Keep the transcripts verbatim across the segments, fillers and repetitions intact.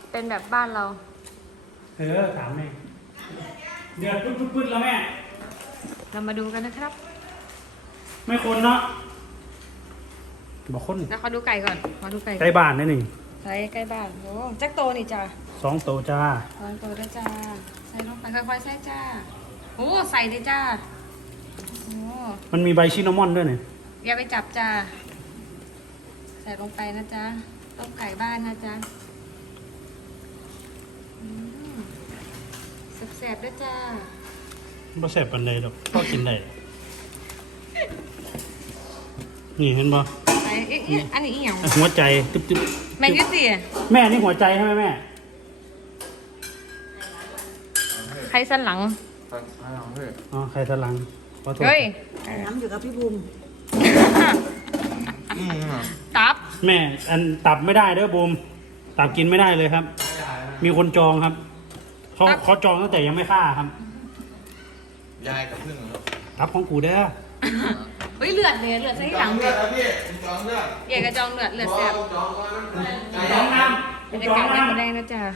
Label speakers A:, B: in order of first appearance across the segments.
A: เป็นแบบบ้านเรา
B: เออถามแม่เดือดปึ๊ดปึ๊ดแล้วแม่
A: เรามาดูกันนะครับ
B: ไม่คนเนาะบอกคน
A: แล้วขอดูไก่ก่อนขอดูไก่
B: ใกล้บ้านนี่นี่
A: ใส่ใกล้บ้านโอ้แจ็คโตนี่จ้า
B: สองโตจ้า
A: สองโตด้วยจ้าใส่ลงไปค่อยๆใส่จ้าโอ้ใส่เลยจ้าโอ้
B: มันมีใบชินามอนด้วยเนี่ย
A: อย่าไปจับจ้าใส่ลงไปนะจ๊ะต้มไก่บ้านนะจ๊ะแสบๆด้วยจ้า
B: บ่แสบปันใดหรอกก็กินได้นี่เห็นบ่
A: ใส่เอ๊ะอันนี้อีหยัง
B: หัวใจตึ๊บตึ๊บ
A: แม่งก็สิ
B: แม่นี่หัวใจใช่ไหมแม่
A: ใครสันหลัง
B: อ๋อใครสันหลังขอโทษ
A: เฮ้ย
C: น้ำอยู่กับพี่บุ๋ม
A: ตับ
B: แม่อันตับไม่ได้เด้อบูมตับกินไม่ได้เลยครับมีคนจองครับเขาเขาจองตั้งแต่ยังไม่ฆ่าครับ
D: ยายกับพึ่งเหรอ
B: ตับของกูเด้อ
A: เฮ้ยเลือดเลยเลือดใส่ที่หลังเลือด
D: พี่จองเลือด
A: ใหญ่กระจองเลือดเลือดแสบ
D: จองก่อน
B: จองน้
A: บรรยากาศน้ำแดงนะจ๊ะ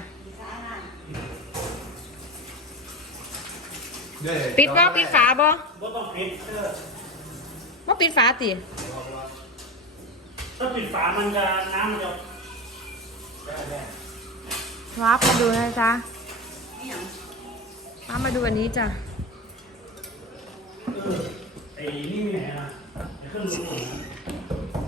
A: ปิดบ่ปิดฝาบ่
B: บ่ต้องปิดเด้อ
A: บ่ปิดฝาติ
B: ถ้าปิดฝามันจะน้ำมันจะ
A: ว้ามาดูนะจ๊ะว้ามาดูอันนี้จ้ะ
B: ไอ้นี่มีไหนอ่ะไอ้เครื่องดูดฝุ่น